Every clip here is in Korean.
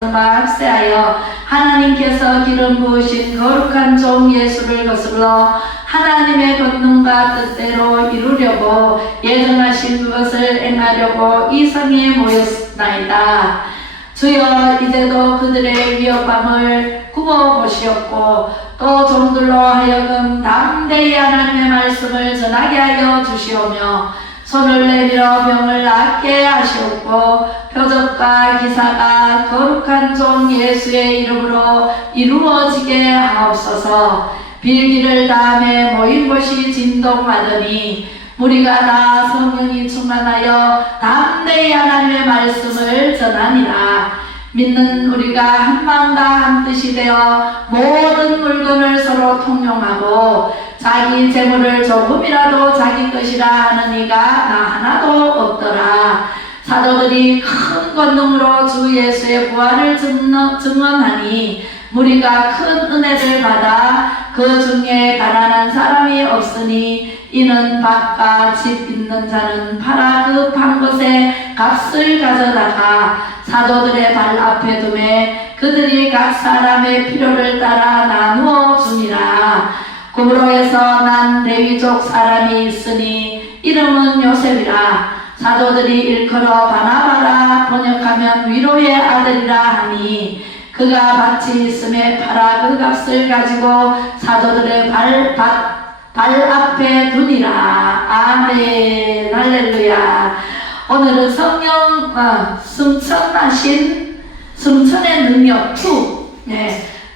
합세하여 하나님께서 기름 부으신 거룩한 종 예수를 거슬러 하나님의 권능과 뜻대로 이루려고 예정하신 그것을 행하려고 이 성에 모였나이다. 주여, 이제도 그들의 위협함을 굽어보시옵고 또 종들로 하여금 담대히 하나님의 말씀을 전하게 하여 주시오며 손을 내밀어 병을 낫게 하시옵고 표적과 기사가 거룩한 종 예수의 이름으로 이루어지게 하옵소서. 빌기를 다음에 모인 곳이 진동하더니 무리가 다 성령이 충만하여 담대히 하나님의 말씀을 전하니라. 믿는 우리가 한 마음과 한 뜻이 되어 모든 물건을 서로 통용하고 자기 재물을 조금이라도 자기 것이라 하는 이가 나 하나도 없더라. 사도들이 큰 권능으로 주 예수의 부활을 증언하니 무리가 큰 은혜를 받아 그 중에 가난한 사람이 없으니 이는 밭과 집 있는 자는 팔아 그 판 것에 값을 가져다가 사도들의 발 앞에 두매 그들이 각 사람의 필요를 따라 나누어 주니라. 구브로에서 난 레위족 사람이 있으니 이름은 요셉이라. 사도들이 일컬어 바나바라 번역하면 위로의 아들이라 하니 그가 밭이 있음에 팔아 그 값을 가지고 사도들의 발 앞에 두니라. 아멘. 할렐루야. 오늘은 성령 승천하신 승천의 능력 2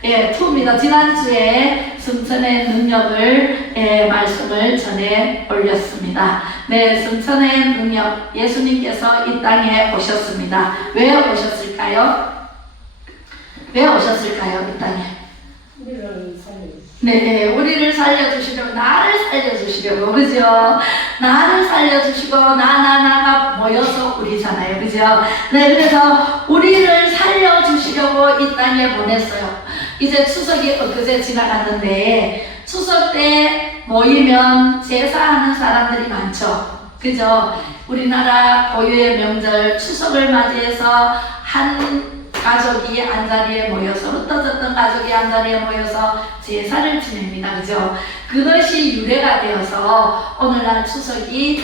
2입니다. 지난주에 승천의 능력을 말씀을 전해 올렸습니다. 네, 승천의 능력, 예수님께서 이 땅에 오셨습니다. 왜 오셨을까요? 왜 오셨을까요? 이 땅에? 네, 우리를 살려주시려고, 나를 살려주시려고, 그죠? 나를 살려주시고, 나가 모여서 우리잖아요, 그죠? 네, 그래서 우리를 살려주시려고 이 땅에 보냈어요. 이제 추석이 엊그제 지나갔는데, 추석 때 모이면 제사하는 사람들이 많죠, 그죠? 우리나라 고유의 명절 추석을 맞이해서 한 가족이 한자리에 모여서 흩어졌던 가족이 한자리에 모여서 제사를 지냅니다. 그죠? 그것이 유래가 되어서 오늘날 추석이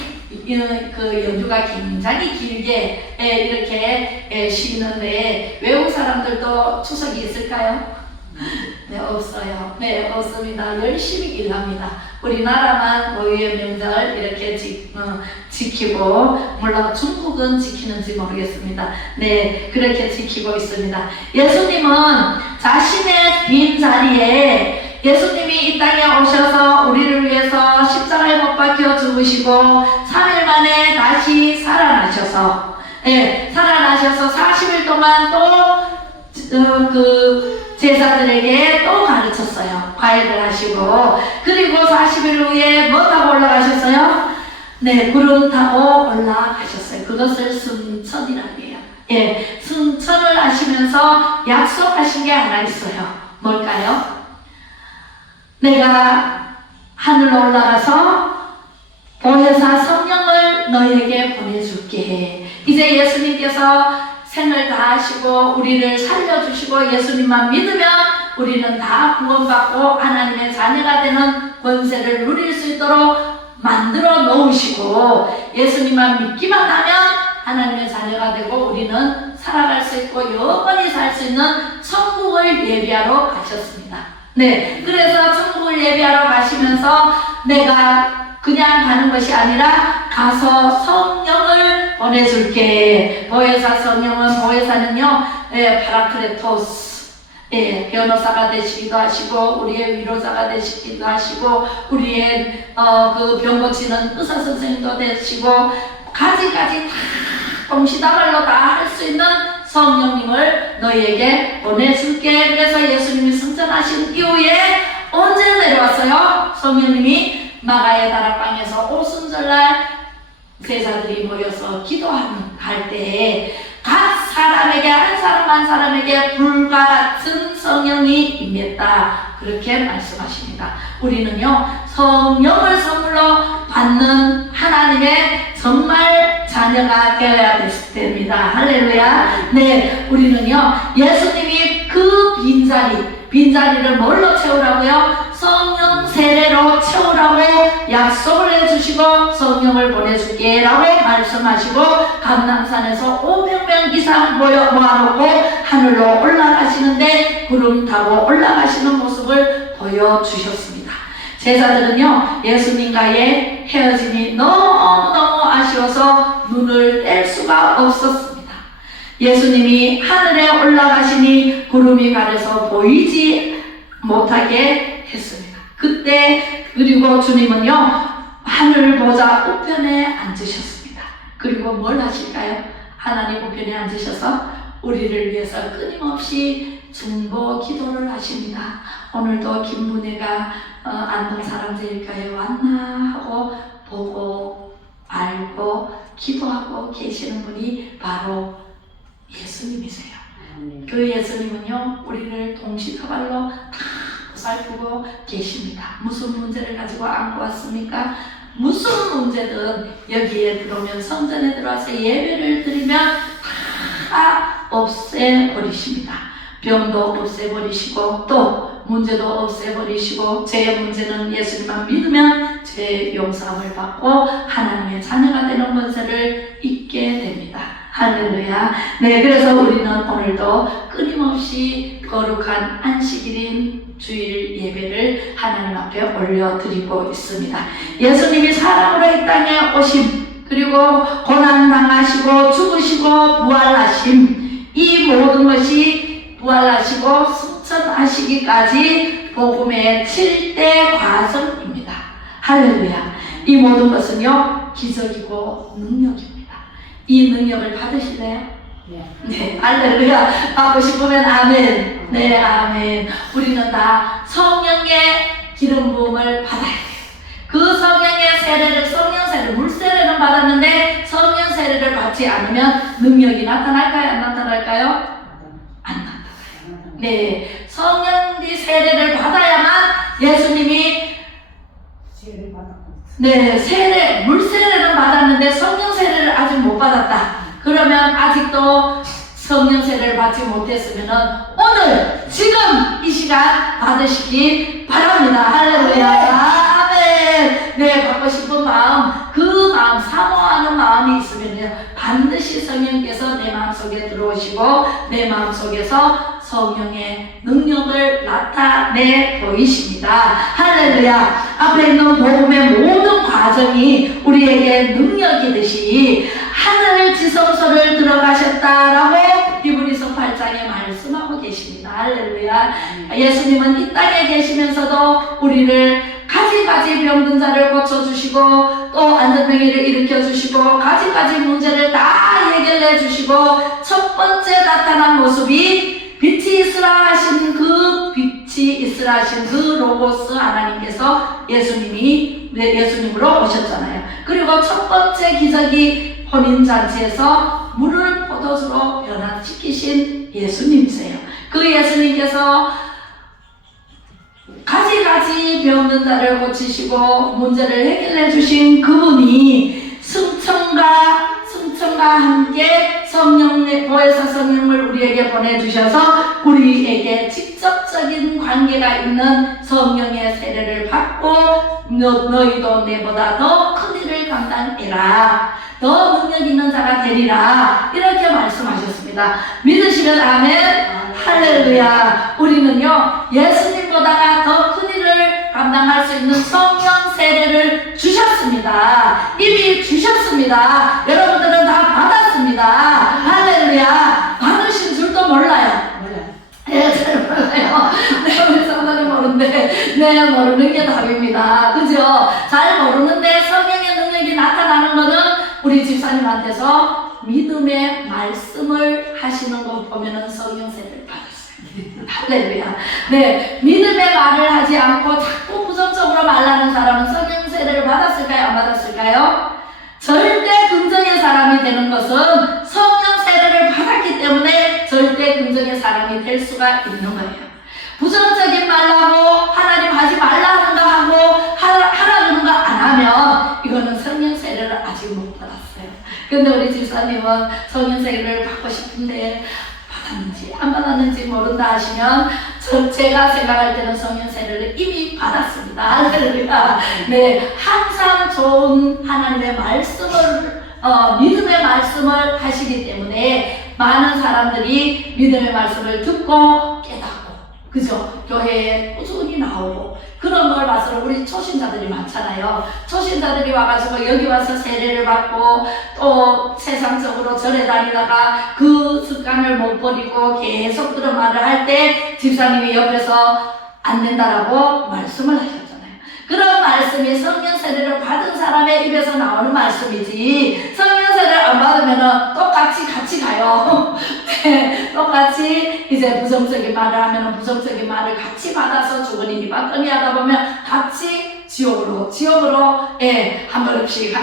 그 연휴가 굉장히 길게 이렇게 쉬는데 외국 사람들도 추석이 있을까요? 네, 없어요. 네, 없습니다. 열심히 일합니다. 우리나라만 고유의 명절 이렇게 지키고, 물론 중국은 지키는지 모르겠습니다. 네, 그렇게 지키고 있습니다. 예수님은 자신의 빈 자리에 예수님이 이 땅에 오셔서 우리를 위해서 십자가에 못 박혀 죽으시고 3일 만에 다시 살아나셔서, 살아나셔서 40일 동안 또 제자들에게 또 가르쳤어요. 과외를 하시고, 그리고 40일 후에 뭐 타고 올라가셨어요? 네, 구름 타고 올라가셨어요. 그것을 승천이라고 해요. 승천을 하시면서 약속하신 게 하나 있어요. 뭘까요? 내가 하늘로 올라가서 보혜사 성령을 너에게 보내줄게. 이제 예수님께서 생을 다 하시고 우리를 살려주시고 예수님만 믿으면 우리는 다 구원받고 하나님의 자녀가 되는 권세를 누릴 수 있도록 만들어 놓으시고 예수님만 믿기만 하면 하나님의 자녀가 되고 우리는 살아갈 수 있고 영원히 살 수 있는 천국을 예비하러 가셨습니다. 네, 그래서 천국을 예비하러 가시면서 내가 그냥 가는 것이 아니라 가서 성령을 보내줄게. 보혜사 성령은, 보혜사는요, 파라크레토스, 변호사가 되시기도 하시고, 우리의 위로자가 되시기도 하시고, 우리의 그 병 고치는 의사 선생님도 되시고, 가지가지 다 동시다발로 다 할 수 있는 성령님을 너희에게 보내줄게. 그래서 예수님이 승천하신 이후에 언제 내려왔어요? 성령님이 마가의 다락방에서 오순절날 제자들이 모여서 기도할 때 각 사람에게 한 사람 한 사람에게 불과 같은 성령이 임했다. 그렇게 말씀하십니다. 우리는요 성령을 선물로 받는 하나님의 정말 자녀가 되어야 됩니다. 할렐루야. 네, 우리는요, 예수님이 그 빈자리를 뭘로 채우라고요? 성령 세례로 채우라고 약속을 해주시고 성령을 보내줄게 라고 말씀하시고 감람산에서 500명 이상 모아놓고 하늘로 올라가시는데 구름 타고 올라가시는 모습을 보여주셨습니다. 제자들은요, 예수님과의 헤어짐이 너무너무 아쉬워서 눈을 뗄 수가 없었습니다. 예수님이 하늘에 올라가시니 구름이 가려서 보이지 못하게 했습니다. 그때 그리고 주님은요, 하늘 보좌 우편에 앉으셨습니다. 그리고 뭘 하실까요? 하나님 우편에 앉으셔서 우리를 위해서 끊임없이 중보 기도를 하십니다. 오늘도 김문혜가 안동사랑제일가에 왔나 하고 보고 알고 기도하고 계시는 분이 바로 예수님이세요. 그 예수님은요, 우리를 동시다발로 다 보살피고 계십니다. 무슨 문제를 가지고 안고 왔습니까? 무슨 문제든 여기에 들어오면, 성전에 들어와서 예배를 드리면 다 없애버리십니다. 병도 없애버리시고 또 문제도 없애버리시고, 제 문제는 예수님만 믿으면 죄 용서함을 받고 하나님의 자녀가 되는 권세를 잊게 됩니다. 할렐루야. 네, 그래서 우리는 오늘도 끊임없이 거룩한 안식일인 주일 예배를 하나님 앞에 올려드리고 있습니다. 예수님이 사람으로 이 땅에 오심, 그리고 고난당하시고 죽으시고 부활하심, 이 모든 것이 부활하시고 승천하시기까지 복음의 7대 과정입니다. 할렐루야. 이 모든 것은요, 기적이고 능력입니다. 이 능력을 받으실래요? 네, 할렐루야. 받고 싶으면 아멘. 네, 아멘. 우리는 다 성령의 기름 부음을 받아야 돼요. 그 성령의 세례를, 성령 세례, 물 세례는 받았는데 성령 세례를 받지 않으면 능력이 나타날까요? 안 나타날까요? 안 나타나요. 네, 성령의 세례를 받아야만 예수님이 네, 물 세례는 받았는데 성령 세례를 아직 못 받았다. 그러면 아직도 성령 세례를 받지 못했으면 오늘, 지금 이 시간 받으시기 바랍니다. 할렐루야. 아멘. 네, 받고 싶은 마음, 그 마음, 사모하는 마음이 있으면요, 반드시 성령께서 내 마음속에 들어오시고 내 마음속에서 성령의 능력을 나타내 보이십니다. 할렐루야. 앞에 있는 복음의 모든 과정이 우리에게 능력이듯이 하늘 지성소를 들어가셨다라고 히브리서 8장에 말씀하고 계십니다. 할렐루야. 예수님은 이 땅에 계시면서도 우리를 가지가지 병든 자를 고쳐주시고 또 안전병이를 일으켜주시고 가지가지 문제를 다 해결해 주시고, 첫 번째 나타난 모습이 빛이 있으라 하신 그 로고스 하나님께서 예수님으로 오셨잖아요. 그리고 첫 번째 기적이 혼인잔치에서 물을 포도주로 변화시키신 예수님이세요. 그 예수님께서 가지가지 병든 자를 고치시고 문제를 해결해 주신 그분이 승천과 함께 보혜사 성령을 우리에게 보내주셔서 우리에게 직접적인 관계가 있는 성령의 세례를 받고 너희도 내보다 더 큰 일을 감당해라, 더 능력 있는 자가 되리라, 이렇게 말씀하셨습니다. 믿으시면 아멘. 할렐루야. 우리는요, 예수님보다가 더 큰 일을 감당할 수 있는 성령 세례를 주셨습니다. 이미 주셨습니다. 여러분들은 다 받았습니다. 할렐루야. 받으신 줄도 몰라요. 네, 잘 몰라요. 네, 우리 성도는 모르는데, 네, 모르는 게 답입니다. 그죠? 잘 모르는데 성령의 능력이 나타나는 거는 우리 집사님한테서 믿음의 말씀을 하시는 거 보면은 성령 세례를 받았어요. 할렐루야. 네, 믿음의 말을 하지 않고 자꾸 부정적으로 말하는 사람은 성령 세례를 받았을까요? 안 받았을까요? 절대 긍정의 사람이 되는 것은 성령 세례를 받았기 때문에 절대 긍정의 사람이 될 수가 있는 거예요. 부정적인 말하고 하나님 하지 말라는 거 하고 하라는 거 안 하면 이거 근데 우리 집사님은 성령 세례를 받고 싶은데 받았는지 안 받았는지 모른다 하시면 제가 생각할 때는 성령 세례를 이미 받았습니다. 할렐루야. 네, 항상 좋은 하나님의 말씀을 믿음의 말씀을 하시기 때문에 많은 사람들이 믿음의 말씀을 듣고 깨닫고, 그죠? 교회에 꾸준히 나오고 그런 걸 봐서 우리 초신자들이 많잖아요. 초신자들이 와가지고 여기 와서 세례를 받고 또 세상적으로 절에 다니다가 그 습관을 못 버리고 계속 그런 말을 할 때 집사님이 옆에서 안 된다라고 말씀을 하셨잖아요. 그런 말씀이 성령 세례를 받은 사람의 입에서 나오는 말씀이지, 성령 세례를 안 받으면 똑같이 같이 가요. 네, 똑같이 이제 부정적인 말을 하면 부정적인 말을 같이 받아서 주거니 받더니 하다 보면 같이 지옥으로 한 걸음씩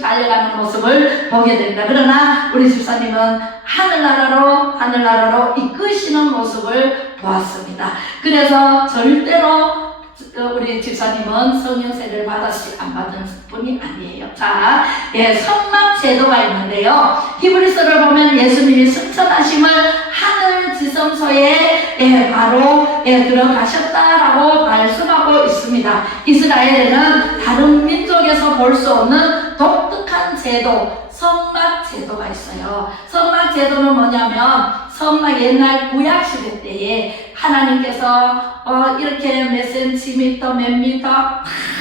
달려가는 모습을 보게 됩니다. 그러나 우리 집사님은 하늘나라로 이끄시는 모습을 보았습니다. 그래서 절대로 우리 집사님은 성령 세례를 받았지 안 받은 분이 아니에요. 자, 성막 제도가 있는데요. 히브리서를 보면 예수님이 승천하심을 하늘 지성소에 바로 들어가셨다라고 말씀하고 있습니다. 이스라엘에는 다른 민족에서 볼 수 없는 독특한 제도, 성막 제도가 있어요. 성막 제도는 뭐냐면, 성막 옛날 구약 시대 때에 하나님께서 이렇게 몇 센티미터 몇 미터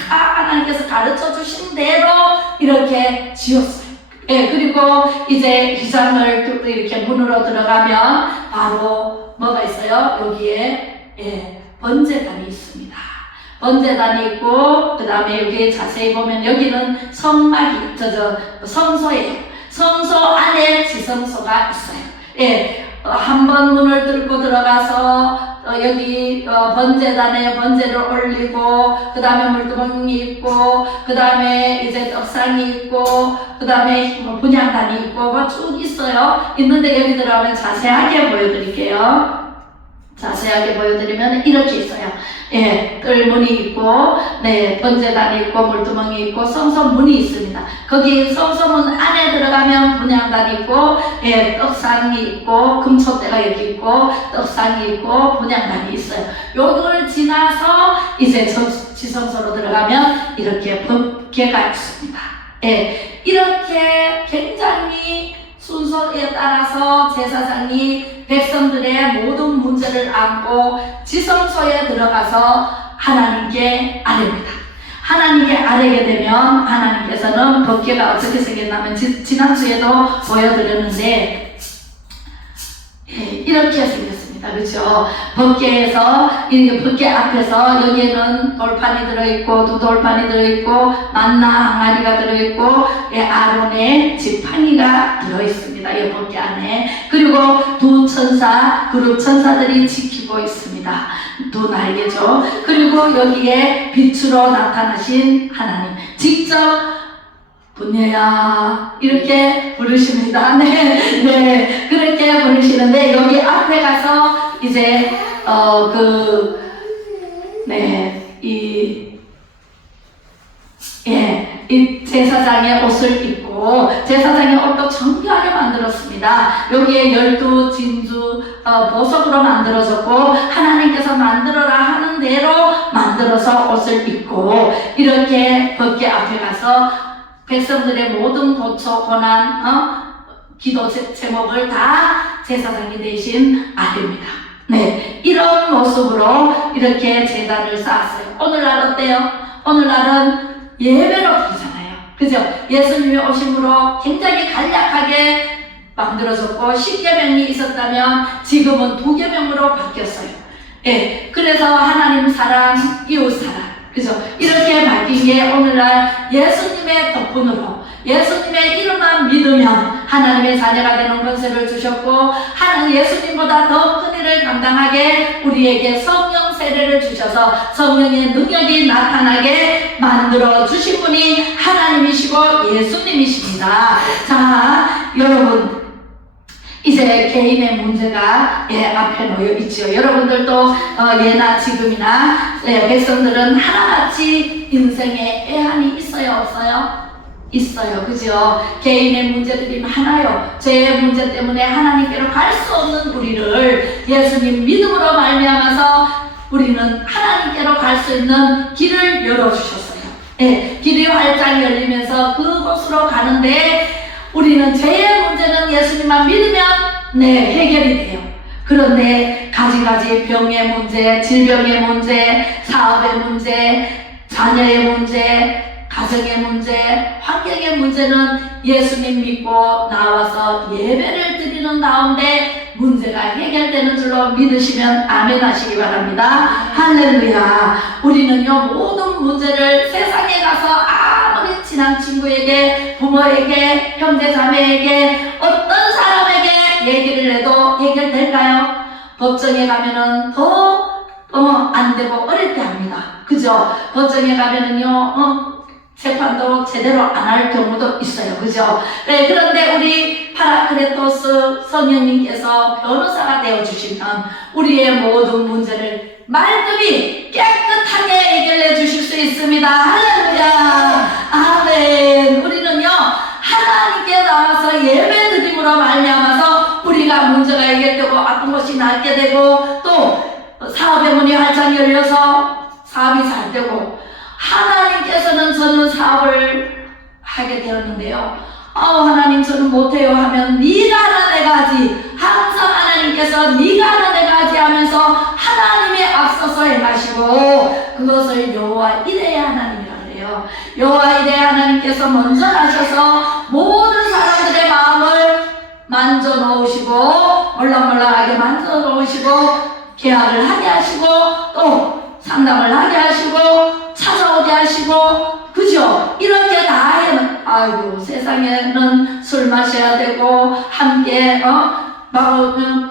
하나님께서 가르쳐 주신 대로 이렇게 지었어요. 그리고 이제 기장을 이렇게 문으로 들어가면 바로 뭐가 있어요? 여기에 번제단이 있습니다. 번제단이 있고, 그 다음에 여기 자세히 보면 여기는 성막이 성소예요. 성소 안에 지성소가 있어요. 한번 문을 뚫고 들어가서 여기 번제단에 번제를 올리고, 그 다음에 물두멍이 있고, 그 다음에 이제 떡상이 있고, 그 다음에 분향단이 있고 쭉 있어요. 있는데 여기 들어가면 자세하게 보여드릴게요. 자세하게 보여드리면 이렇게 있어요. 뜰문이 있고, 번제단이 있고, 물두멍이 있고, 성소문이 있습니다. 거기 성소문 안에 들어가면 분향단이 있고, 떡상이 있고, 금초대가 여기 있고, 떡상이 있고, 분향단이 있어요. 요걸 지나서 이제 지성소로 들어가면 이렇게 법궤가 있습니다. 이렇게 굉장히 순서에 따라서 제사장이 백성들의 모든 문제를 안고 지성소에 들어가서 하나님께 아뢰입니다. 하나님께 아뢰게 되면 하나님께서는 법궤가 어떻게 생겼냐면 지난주에도 보여드렸는데 이렇게 생겼습니다. 그렇죠? 법궤에서 법궤 앞에서 여기에는 돌판이 들어있고, 두 돌판이 들어있고, 만나 항아리가 들어있고, 아론의 지팡이가 들어있습니다. 이 법궤 안에. 그리고 두 천사, 그룹 천사들이 지키고 있습니다. 두 날개죠. 그리고 여기에 빛으로 나타나신 하나님, 직접 분녀야 이렇게 부르십니다. 그렇게 부르시는데 여기 앞에 가서 이제 이 제사장의 옷을 입고, 제사장의 옷도 정교하게 만들었습니다. 여기에 12진주 보석으로 만들어졌고, 하나님께서 만들어라 하는 대로 만들어서 옷을 입고, 이렇게 법궤 앞에 가서 백성들의 모든 고초, 고난, 기도 제목을 다 제사장이 대신 아뢰입니다. 이런 모습으로 이렇게 제단을 쌓았어요. 오늘날 어때요? 오늘날은 예배로 드리잖아요. 그죠? 예수님이 오심으로 굉장히 간략하게 만들어졌고, 10계명이 있었다면 지금은 2계명으로 바뀌었어요. 그래서 하나님 사랑, 이웃 사랑, 그죠? 이렇게 바뀐 게 오늘날 예수님의 덕분으로, 예수님의 이름만 믿으면 하나님의 자녀가 되는 권세를 주셨고, 예수님보다 더 큰 일을 감당하게 우리에게 성령 세례를 주셔서 성령의 능력이 나타나게 만들어 주신 분이 하나님이시고 예수님이십니다. 자, 여러분, 이제 개인의 문제가 앞에 놓여 있죠. 여러분들도 예나 지금이나 백성들은 하나같이 인생에 애환이 있어요, 없어요? 있어요. 그죠? 개인의 문제들이 많아요. 죄의 문제 때문에 하나님께로 갈 수 없는 우리를 예수님 믿음으로 말미암아서 우리는 하나님께로 갈 수 있는 길을 열어주셨어요. 예, 길이 활짝 열리면서 그곳으로 가는데 우리는 죄의 문제는 예수님만 믿으면 해결이 돼요. 그런데 가지가지 병의 문제, 질병의 문제, 사업의 문제, 자녀의 문제, 가정의 문제, 환경의 문제는 예수님 믿고 나와서 예배를 드리는 가운데 문제가 해결되는 줄로 믿으시면 아멘 하시기 바랍니다. 할렐루야. 우리는요, 모든 문제를 세상에 가서 아무리 친한 친구에게, 부모에게, 형제 자매에게, 어떤 사람에게 얘기를 해도 해결될까요? 법정에 가면은 더 안 되고 어렵게 합니다. 그죠? 법정에 가면은요, 재판도 제대로 안 할 경우도 있어요. 그죠? 네, 그런데 우리 파라크레토스 성령님께서 변호사가 되어주시면 우리의 모든 문제를 말끔히 깨끗하게 해결해 주실 수 있습니다. 할렐루야. 아멘. 우리는요, 하나님께 나와서 예배 드림으로 말미암아서 우리가 문제가 해결되고 아픈 것이 낫게 되고 또 사업의 문이 활짝 열려서 사업이 잘 되고 하나님께서는 저는 사업을 하게 되었는데요. 하나님 저는 못해요 하면 네가 하라 내가 하지. 항상 하나님께서 네가 하라 내가 하지 하면서 하나님이 앞서서 행하시고 그것을 여호와 이레의 하나님이라 그래요. 여호와 이레의 하나님께서 먼저 하셔서 모든 사람들의 마음을 만져 놓으시고 몰랑몰랑하게 만져 놓으시고 계약을 하게 하시고 또 상담을 하게 하시고 찾아오게 하시고 그죠? 이렇게 다 해는 아이고 세상에는 술 마셔야 되고 함께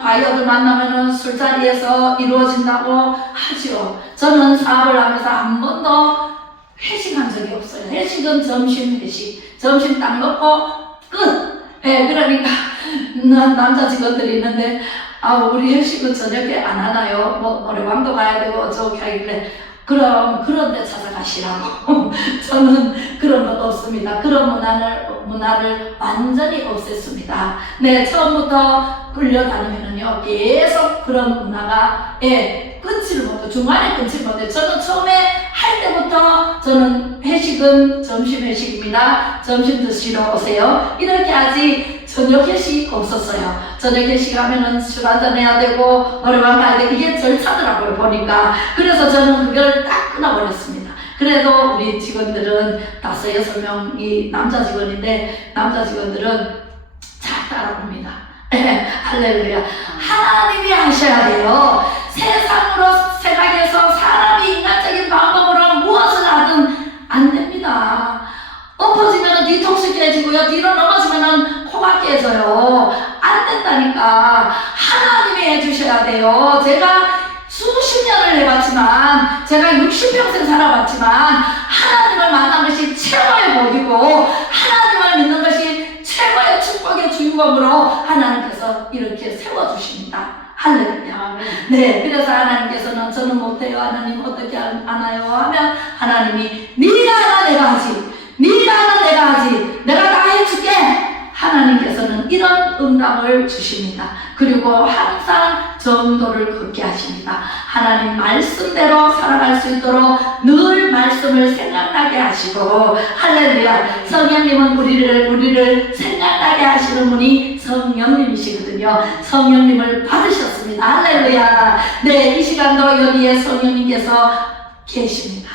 바이어들 만나면은 술자리에서 이루어진다고 하죠. 저는 사업을 하면서 한 번도 회식한 적이 없어요. 회식은 점심 회식, 점심 딱 먹고 끝. 그러니까 남자 직원들이 있는데 우리 회식은 저녁에 안 하나요? 노래방도 가야 되고 어쩌고 하길래 그럼 그런 데 찾아가시라고. 저는 그런 것 없습니다. 그런 문화를 완전히 없앴습니다. 네, 처음부터 끌려다니면은요, 계속 그런 문화가, 끊지를 못해요. 중간에 끊지 못해요. 저는 처음에 할 때부터 저는 회식은 점심 회식입니다. 점심 드시러 오세요. 이렇게 하지 저녁 회식 없었어요. 저녁 회식 하면은 술 한잔 해야 되고 노래방 가야 되고 이게 절차더라고요 보니까. 그래서 저는 그걸 딱 끊어버렸습니다. 그래도 우리 직원들은 5-6명이 남자 직원인데 남자 직원들은 잘 따라옵니다. 할렐루야. 하나님이 하셔야 돼요. 세상으로 생각해서 사람이 인간적인 방법으로 무엇을 하든 안 됩니다. 엎어지면 뒤통수 깨지고요. 뒤로 넘어지면 코가 깨져요. 안 된다니까. 하나님이 해주셔야 돼요. 제가 수십 년을 해봤지만 제가 60평생 살아봤지만 하나님을 만난 것이 최고의 복이고 하나님을 믿는 것이 최고의 축복의 주인공으로 하나님께서 이렇게 세워주십니다. 할렐루야. 네, 그래서 하나님께서는 저는 못해요. 하나님 어떻게 하나요? 하면 하나님이 네가 하나 내가 하지. 네가 하나 내가 하지. 내가 다 해줄게. 하나님께서는 이런 응답을 주십니다. 그리고 항상 정도를 걷게 하십니다. 하나님 말씀대로 살아갈 수 있도록 늘 말씀을 생각나게 하시고 할렐루야. 성령님은 우리를 생각나게 하시는 분이 성령님이시거든요. 성령님을 받으셨습니다. 할렐루야. 네, 이 시간도 여기에 성령님께서 계십니다.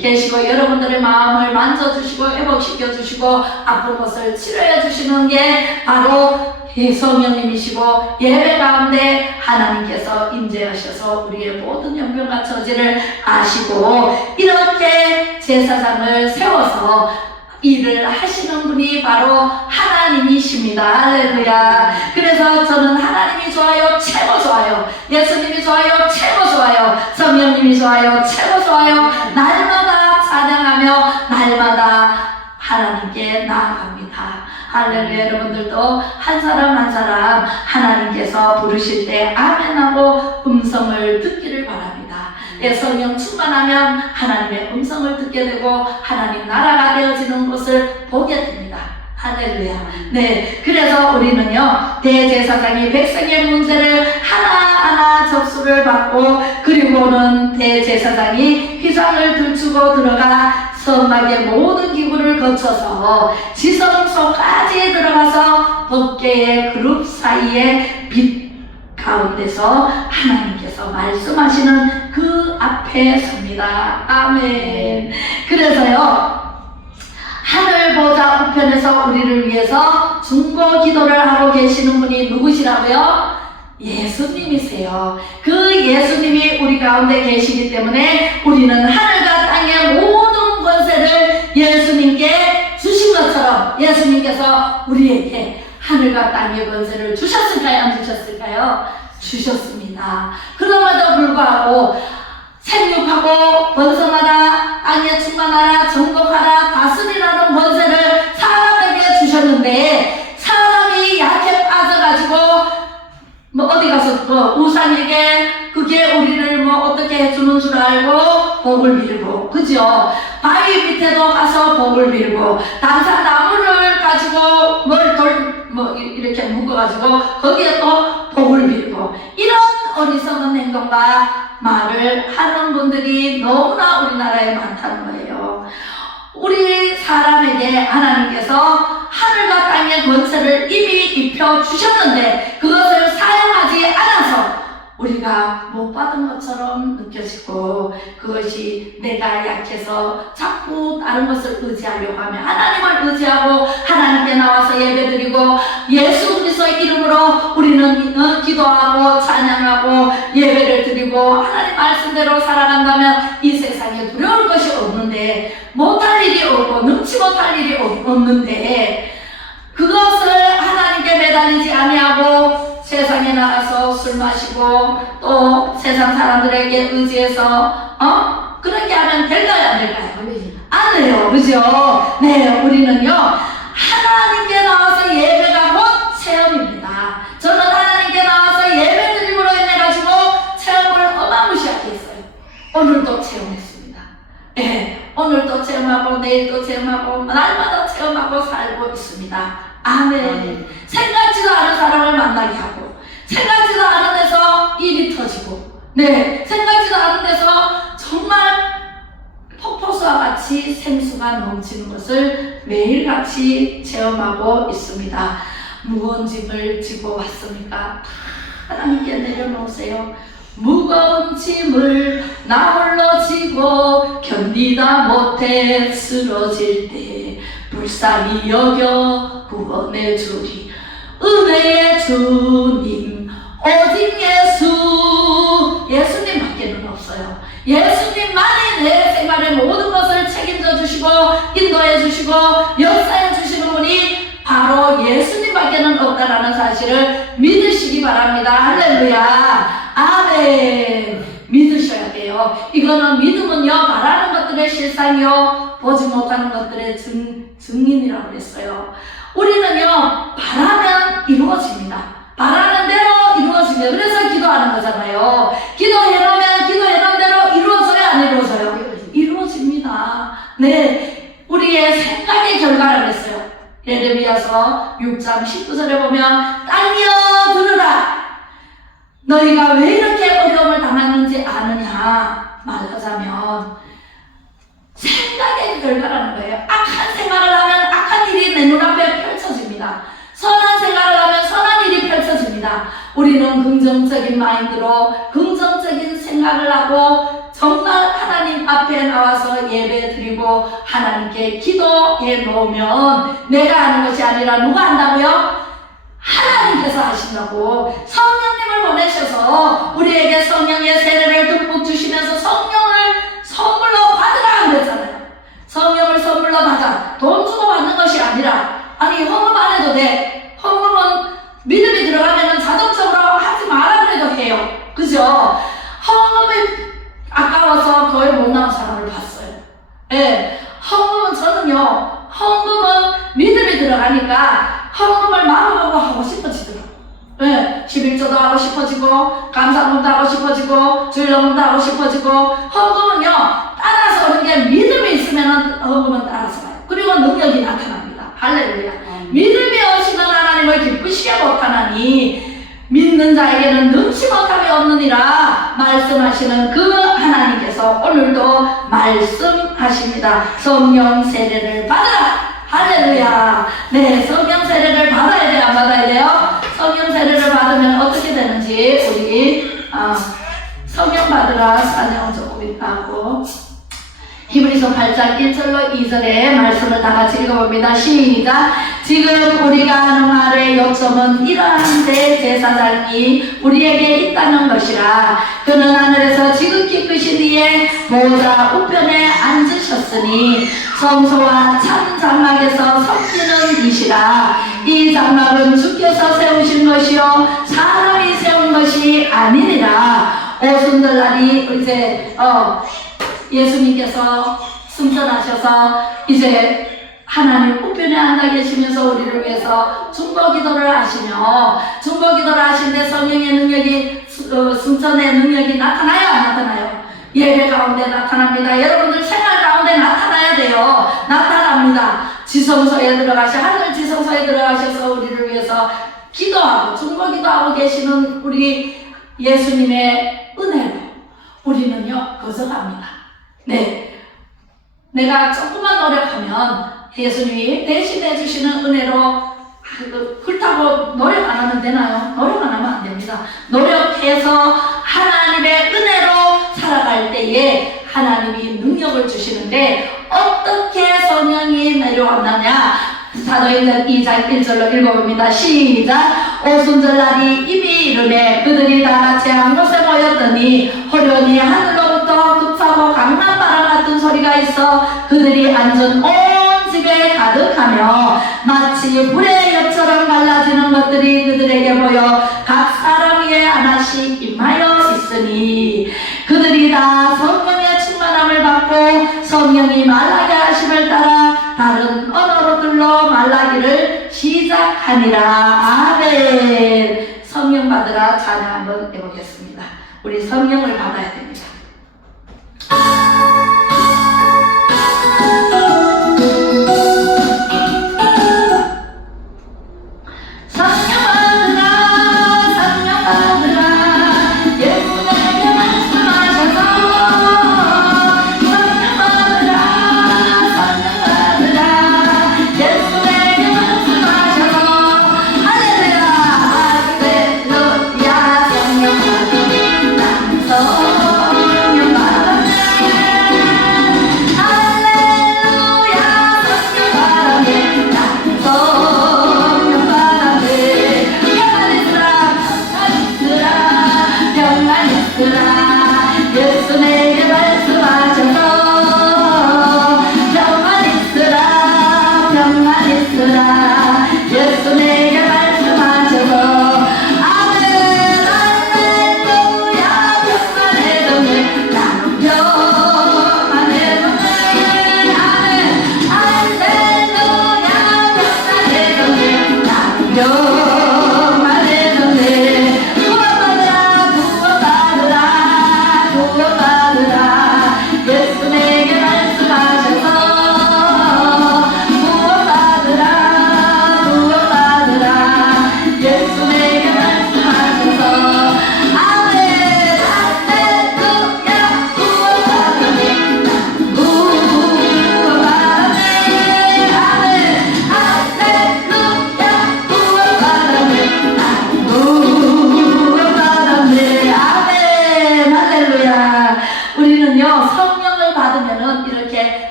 계시고 여러분들의 마음을 만져주시고 회복시켜주시고 아픈 것을 치료해주시는 게 바로 성령님이시고 예배 가운데 하나님께서 임재하셔서 우리의 모든 연병과 처지를 아시고 이렇게 제사장을 세워서 일을 하시는 분이 바로 하나님이십니다. 할렐루야. 그래서 저는 하나님이 좋아요. 최고 좋아요. 예수님이 좋아요. 최고 좋아요. 성령님이 좋아요. 최고 좋아요. 날마다 찬양하며 날마다 하나님께 나아갑니다. 할렐루야. 여러분들도 한 사람 한 사람 하나님께서 부르실 때 아멘하고 음성을 듣기를 바랍니다. 예, 성령 충만하면 하나님의 음성을 듣게 되고 하나님 나라가 되어지는 것을 보게 됩니다. 할렐루야. 네, 그래서 우리는요, 대제사장이 백성의 문제를 하나하나 접수를 받고, 그리고는 대제사장이 휘장을 들추고 들어가 성막의 모든 기구를 거쳐서 지성소까지 들어가서 법궤의 그룹 사이에 빛 가운데서 하나님께서 말씀하시는 그 앞에 섭니다. 아멘. 그래서요, 하늘 보좌 우편에서 우리를 위해서 중보 기도를 하고 계시는 분이 누구시라고요? 예수님이세요. 그 예수님이 우리 가운데 계시기 때문에 우리는 하늘과 땅의 모든 권세를 예수님께 주신 것처럼 예수님께서 우리에게 하늘과 땅의 권세를 주셨을까요? 안 주셨을까요? 주셨습니다. 그럼에도 불구하고 생육하고 번성하라, 땅에 충만하라, 정복하라, 다스리라는 권세를 사람에게 주셨는데, 사람이 약해 빠져가지고 어디 가서 우상에게 그게 우리를 어떻게 해주는 줄 알고 복을 빌고, 그죠? 바위 밑에도 가서 복을 빌고, 단사나무를 가지고 이렇게 묶어가지고 거기에 또 복을 빌고, 이런 어리석은 행동과 말을 하는 분들이 너무나 우리나라에 많다는 거예요. 우리 사람에게 하나님께서 하늘과 땅의 권세를 이미 입혀 주셨는데 그것을 사용하지 않아서 우리가 못 받은 것처럼 느껴지고, 그것이 내가 약해서 자꾸 다른 것을 의지하려고 하면 하나님을 의지하고 하나님께 나와서 예배드리고 예수 그리스도의 이름으로 우리는 기도하고 찬양하고 예배를 드리고 하나님 말씀대로 살아간다면 이 세상에 두려울 것이 없는데, 못할 일이 없고 능치 못할 일이 없는데, 그것을 하나님께 매달리지 아니하고 세상에 나가서 술 마시고 또 세상 사람들에게 의지해서 그렇게 하면 될까요? 안 될까요? 안 돼요. 그죠? 네, 우리는요, 하나님께 나와서 예배가 곧 체험입니다. 저는 하나님께 나와서 예배 드림으로 인해가지고 체험을 어마무시하게 했어요. 오늘도 체험했습니다. 네, 오늘도 체험하고 내일도 체험하고 날마다 체험하고 살고 있습니다. 아멘. 생각지도 않은 사람을 만나게 하고, 생각지도 않은 데서 일이 터지고, 네, 생각지도 않은 데서 정말 폭포수와 같이 생수가 넘치는 것을 매일같이 체험하고 있습니다. 무거운 짐을 지고 왔습니까? 하나님께 내려놓으세요. 무거운 짐을 나 홀로 지고 견디다 못해 쓰러질 때 불쌍히 여겨 구원해 주리. 은혜의 주님 오직 예수님밖에는 없어요. 예수님만이 내 생활의 모든 것을 책임져 주시고 인도해 주시고 역사해 주시는 분이 바로 예수님밖에는 없다라는 사실을 믿으시기 바랍니다. 할렐루야. 아멘. 믿으셔야 돼요. 이거는 믿음은요, 바라는 것들의 실상이요, 보지 못하는 것들의 증인이라고 그랬어요. 우리는요, 바라면 이루어집니다. 바라는 대로 이루어집니다. 그래서 기도하는 거잖아요. 기도해놓으면 기도해놓은 대로 이루어져요, 안 이루어져요? 이루어집니다. 네, 우리의 생각의 결과를 했어요. 예레미야서 6장 19절에 보면 땅이여 들으라. 너희가 왜 이렇게 어려움을 당하는지 아느냐 말하자면 생각의 결과라는 거예요. 악한 생각을 하면 악한 일이 내 눈앞에 펼쳐집니다. 선한 생각을 하면 선한 일이 펼쳐집니다. 우리는 긍정적인 마인드로 긍정적인 생각을 하고 정말 하나님 앞에 나와서 예배 드리고 하나님께 기도해 놓으면 내가 하는 것이 아니라 누가 한다고요? 하나님께서 하신다고. 성령님을 보내셔서 우리에게 성령의 세례를 듬뿍 주시면서 성령을 선물로 받으라 그랬잖아요. 성령을 선물로 받아. 돈 주고 받는 것이 아니라, 아니 헌금 안 해도 돼. 헌금은 믿음이 들어가면 자동적으로 하지 마라 그래도 해요. 그죠? 헌금이 아까워서 거의 못 나온 사람을 봤어요. 예, 헌금은 저는요, 헌금은 믿음이 들어가니까 헌금을 마음먹고 하고 싶어지더라고요. 네, 11조도 하고 싶어지고 감사문도 하고 싶어지고 주일농도 하고 싶어지고 헌금은요 따라서 오는 게 믿음이 있으면 헌금은 따라서 가요. 그리고 능력이 나타납니다. 할렐루야. 믿음이 없이는 하나님을 기쁘시게 못하나니 믿는 자에게는 능치 못함이 없느니라 말씀하시는 그 하나님께서 오늘도 말씀하십니다. 성령 세례를 받으라. 할렐루야. 네, 성령 세례를 받아야 돼요? 안 받아야 돼요? 성령 세례를 받으면 어떻게 되는지 우리 성령 받으라 사냥 조금 있다 하고 히브리서 8장 1절로 2절의 말씀을 다 같이 읽어봅니다. 시작. 지금 우리가 하는 말의 요점은 이러한 대제사장이 우리에게 있다는 것이라. 그는 하늘에서 지극히 크신 이의 보좌 우편에 앉으셨으니 성소와 참 장막에서 섬기는 이시라. 이 장막은 주께서 세우신 것이요 사람이 세운 것이 아니니라. 오순절날이 이제 예수님께서 승천하셔서 이제 하나님 우편에 앉아 계시면서 우리를 위해서 중보기도를 하시며 중보기도를 하시는데 성령의 능력이 승천의 능력이 나타나요? 안 나타나요? 예배 가운데 나타납니다. 여러분들 생활 가운데 나타나야 돼요. 나타납니다. 지성소에 하늘 지성소에 들어가셔서 우리를 위해서 기도하고 중보기도하고 계시는 우리 예수님의 은혜로 우리는요 거저갑니다. 네, 내가 조금만 노력하면 예수님이 대신해 주시는 은혜로 그렇다고 노력 안 하면 되나요? 노력 안 하면 안 됩니다. 노력해서 하나님의 은혜로 살아갈 때에 하나님이 능력을 주시는데 어떻게 성령이 내려왔느냐? 사도행전 2장 1절로 읽어봅니다. 시작. 오순절날이 이미 이르매 그들이 다 같이 한 곳에 모였더니 호련히 하늘로부터 급하고 강난 바람 같은 소리가 있어 그들이 앉은 온 집에 가득하며 마치 불의 엿처럼 갈라지는 것들이 그들에게 보여 각 사람 위에 하나씩 임하여 있으니 그들이 다 성령의 충만함을 받고 성령이 말하게 하심을 따라 다른 언어로들로 말하기를 시작하니라. 아멘. 성령 받으라 찬양 한번 해보겠습니다. 우리 성령을 받아야 됩니다.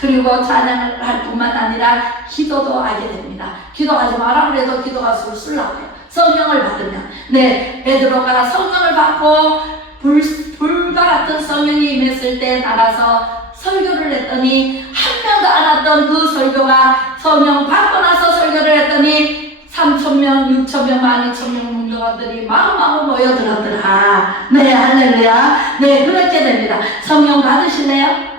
그리고 찬양을 할 뿐만 아니라 기도도 하게 됩니다. 기도하지 마라 그래도 기도가 술술 나와요. 성령을 받으면. 네, 베드로가 성령을 받고 불과 같은 성령이 임했을 때 나가서 설교를 했더니 한 명도 안 왔던 그 설교가 성령 받고 나서 설교를 했더니 3,000명, 6,000명, 12,000명 문도가들이 마구마구 모여들었더라. 네, 할렐루야. 네, 그렇게 됩니다. 성령 받으실래요?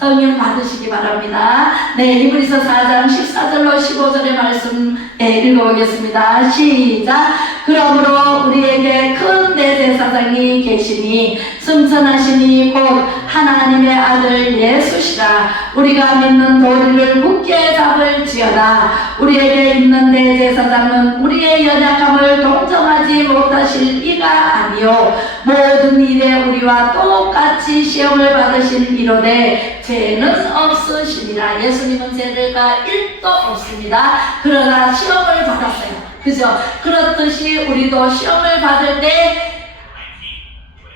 성령 받으시기 바랍니다. 네, 히브리서 4장 14절로 15절의 말씀 읽어보겠습니다. 시작. 그러므로 우리에게 큰 대제사장이 계시니 승천하시니 곧 하나님의 아들 예수시라. 우리가 믿는 도리를 굳게 잡을지어다. 우리에게 있는 대제사장은 우리의 연약함을 동정하지 못하실 이가 아니요 모든 일에 우리와 똑같이 시험을 받으신 이로되 죄는 없으시니라. 예수님은 죄가 1도 없습니다. 그러나 시험을 받았어요. 그죠? 그렇듯이 우리도 시험을 받을 때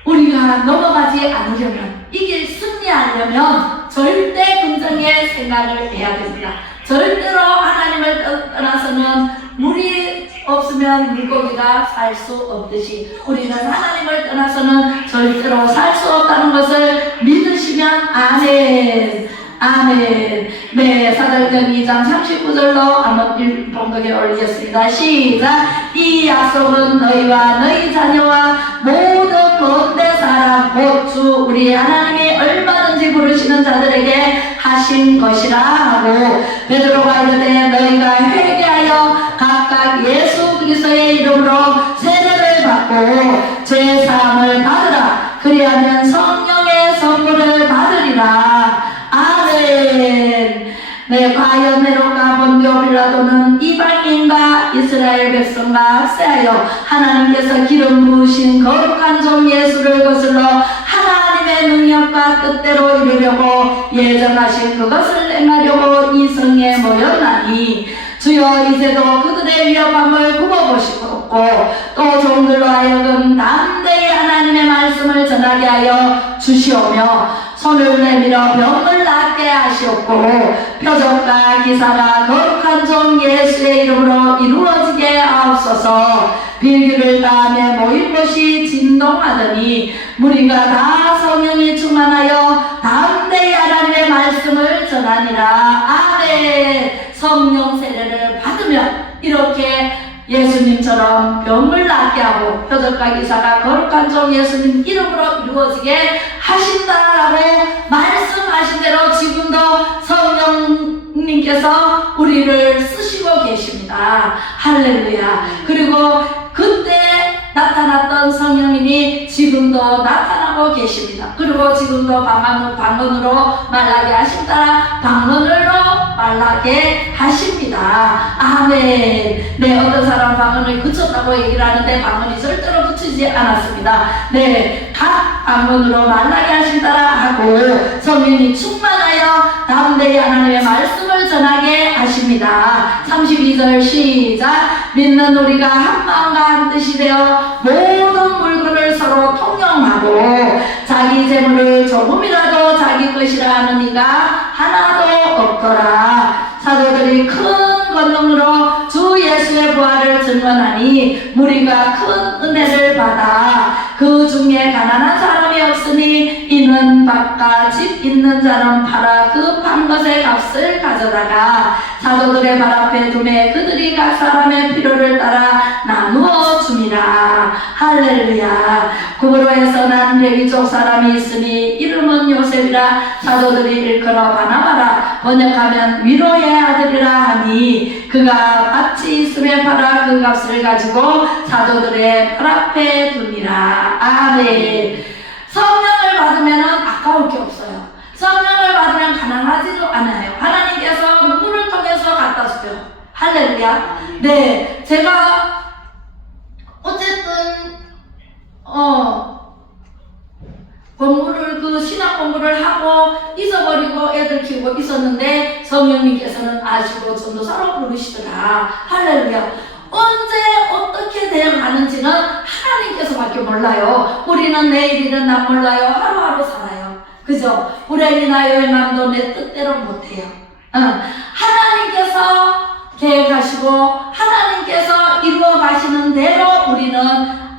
우리가 넘어가지 않으려면, 이길 승리하려면 절대 긍정의 생각을 해야 됩니다. 절대로 하나님을 떠나서는 물이 없으면 물고기가 살 수 없듯이 우리는 하나님을 떠나서는 절대로 살 수 없다는 것을 믿으시면 아멘. 아멘. 네, 사도행전 2장 39절로 한번 봉독에 올리겠습니다. 시작. 이 약속은 너희와 너희 자녀와 모든 먼데 사람 곧 주 우리 하나님이 얼마든지 부르시는 자들에게 하신 것이라 하고, 베드로가 이르되 너희가 회개하여 각각 예수 그리스도의 이름으로 세례를 받고 죄 사함을 받으라. 그리하면 성령의 선물을 받으리라. 아멘. 네, 과연 헤롯과 본디오 빌라도는 이방인과 이스라엘 백성과 합세하여 하나님께서 기름 부으신 거룩한 종 예수를 거슬러 하나님의 능력과 뜻대로 이루려고 예정하신 그것을 행하려고 이 성에 모였나니, 주여 이제도 그들의 위협함을 굽어보시고 또 종들로 하여금 담대히 하나님의 말씀을 전하게 하여 주시오며 손을 내밀어 병을 낫게 하시옵고 표적과 기사가 거룩한 종 예수의 이름으로 이루어지게 하옵소서. 빌기를 다음에 모인 곳이 진동하더니 무리가 다 성령이 충만하여 담대히 하나님의 말씀을 전하니라. 아멘. 성령 세례를 받으면 이렇게 예수님처럼 병을 낫게 하고 표적과 기사가 거룩한 종 예수님 이름으로 이루어지게 하신다라고 말씀하신 대로 지금도 성령님께서 우리를 쓰시고 계십니다. 할렐루야. 그리고 그때 나타났던 성령님이 지금도 나타나고 계십니다. 그리고 지금도 방언으로 말하게 하신다. 방언으로 말하게 하십니다. 아멘. 네, 어떤 사람 방언을 그쳤다고 얘기를 하는데 방언이 절대로 그치지 않았습니다. 네, 각 방언으로 말하게 하신다라 하고 성령이 충만하여 담대히 하나님의 말씀을 전하게 하십니다. 32절 시작. 믿는 우리가 한 마음과 한 뜻이 되어 모든 물건을 서로 통용하고 자기 재물을 조금이라도 자기 것이라 하는 이가 하나도 없더라. 사도들이 큰 권능으로 주 예수의 부활을 증언하니 무리가 큰 은혜를 받아 그 중에 가난한 사람이 없으니 이는 밭과 집 있는 자는 팔아 그 판 것의 값을 가져다가 사도들의 발 앞에 두매 그들이 각 사람의 필요를 따라 나누어 줍니다. 할렐루야. 구브로에서 난 레위족 사람이 있으니 이름은 요셉이라 사도들이 일컬어 바나바라 번역하면 위로의 아들이라 하니 그가 밭이 있음에 팔아 그 값을 가지고 사도들의 발 앞에 둡니다. 아멘. 성령을 받으면 아까울 게 없어요. 성령을 받으면 가난하지도 않아요. 하나님께서 누구를 통해서 갖다 주죠. 할렐루야. 네, 제가 어쨌든 신학 공부를 하고 잊어버리고 애들 키우고 있었는데 성령님께서는 아시고 전도사로 부르시더라. 할렐루야. 언제 어떻게 되어가는지는 하나님께서밖에 몰라요. 우리는 내일이는 난 몰라요. 하루하루 살아요. 그죠? 불행이나 열망도 내 뜻대로 못해요. 하나님께서 계획하시고 하나님께서 이루어 가시는 대로 우리는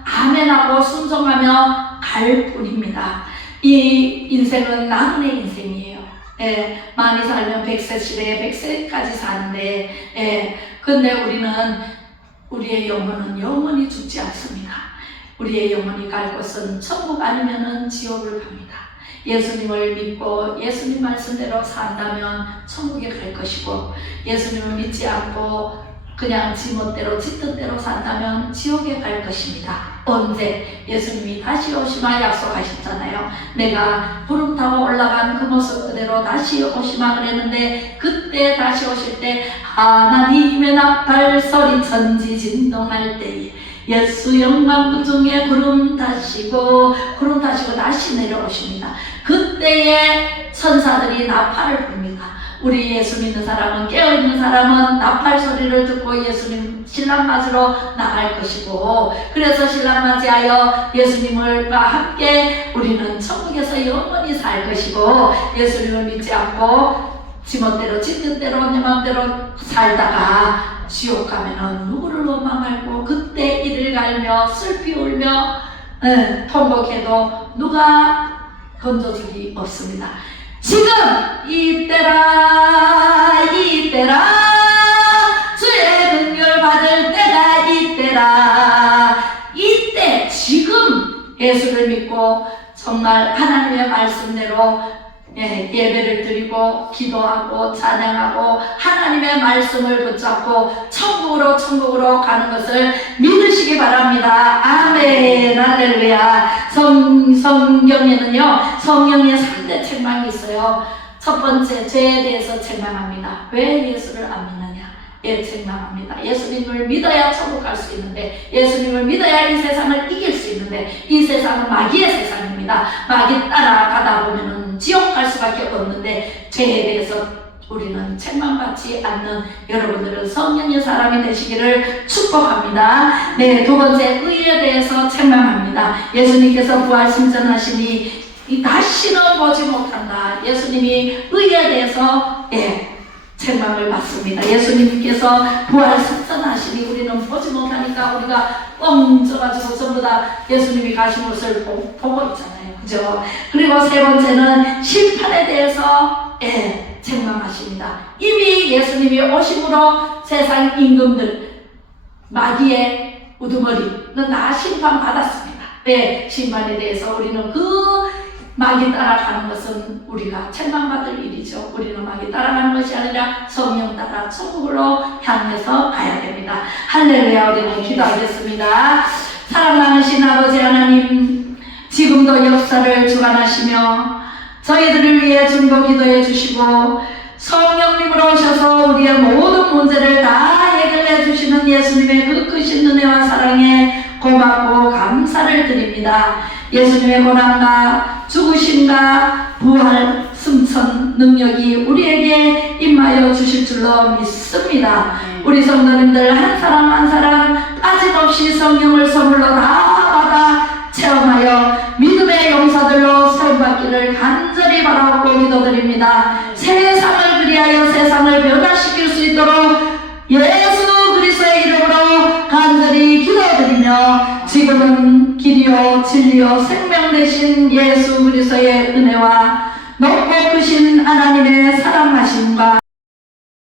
아멘하고 순종하며 갈 뿐입니다. 이 인생은 나그네 인생이에요. 예, 많이 살면 100세 시대에 100세까지 사는데, 예, 근데 우리의 영혼은 영원히 죽지 않습니다. 우리의 영혼이 갈 곳은 천국 아니면은 지옥을 갑니다. 예수님을 믿고 예수님 말씀대로 산다면 천국에 갈 것이고, 예수님을 믿지 않고 그냥 지멋대로 지 뜻대로 산다면 지옥에 갈 것입니다. 언제? 예수님이 다시 오시마 약속하셨잖아요. 내가 구름 타고 올라간 그 모습 그대로 다시 오시마 그랬는데, 그때 다시 오실 때 하나님의 나팔 소리 천지진동할 때에 예수 영광 그 중에 구름 타시고 다시 내려오십니다. 그때에 천사들이 나팔을 붑니다. 우리 예수 믿는 사람은, 깨어있는 사람은 나팔 소리를 듣고 예수님 신랑 맞으러 나갈 것이고, 그래서 신랑 맞이하여 예수님과 함께 우리는 천국에서 영원히 살 것이고, 예수님을 믿지 않고 지멋대로 지 뜻대로 내 마음대로 살다가 지옥 가면은 누구를 원망하고 그때 이를 갈며 슬피 울며 통곡해도 누가 건져주기 없습니다. 지금 이때라 주의 긍휼 받을 때가 이때라. 이때 지금 예수를 믿고 정말 하나님의 말씀대로 예배를 드리고 기도하고 찬양하고 하나님의 말씀을 붙잡고 천국으로 가는 것을 믿으시기 바랍니다. 아멘. 할렐루야. 성경에는요, 성령의 3대 책망이 있어요. 첫 번째, 죄에 대해서 책망합니다. 왜 예수를 안 믿느냐? 책망합니다. 예수님을 믿어야 천국 갈 수 있는데, 예수님을 믿어야 이 세상을 이길 수 있는데, 이 세상은 마귀의 세상입니다. 마귀 따라가다 보면은 지옥 갈 수밖에 없는데, 죄에 대해서 우리는 책망받지 않는 여러분들은 성령의 사람이 되시기를 축복합니다. 네, 두 번째, 의에 대해서 책망합니다. 예수님께서 부활승천하시니 다시는 보지 못한다. 예수님이 의에 대해서 책망을 받습니다. 예수님께서 부활승천하시니 우리는 보지 못하니까 우리가 뻥져가지고 전부 다 예수님이 가신 것을 보고 있잖아요. 그죠? 그리고 세 번째는 심판에 대해서 책망하십니다. 이미 예수님이 오심으로 세상 임금들, 마귀의 우두머리는 다 심판받았습니다. 심판에 대해서 우리는 그 마귀 따라가는 것은 우리가 책망받을 일이죠. 우리는 마귀 따라가는 것이 아니라 성령 따라 천국으로 향해서 가야 됩니다. 할렐루야. 우리는 기도하겠습니다. 사랑 많으신 아버지 하나님, 지금도 역사를 주관하시며 저희들을 위해 중보 기도해 주시고 성령님으로 오셔서 우리의 모든 문제를 다 해결해 주시는 예수님의 그 크신 은혜와 사랑에 고맙고 감사를 드립니다. 예수님의 고난과 죽으심과 부활, 승천 능력이 우리에게 임하여 주실 줄로 믿습니다. 우리 성도님들 한 사람 한 사람 빠짐없이 성령을 선물로 다 받아 체험하여 믿음의 용사들로 사용받기를 간절히 바라고 기도드립니다. 세상을 그리하여 세상을 변화시킬 수 있도록 예수 그리스도의 이름으로 간절히 기도드리며, 지금은 길이요 진리요 생명 되신 예수 그리스도의 은혜와 높고 크신 하나님의 사랑하심과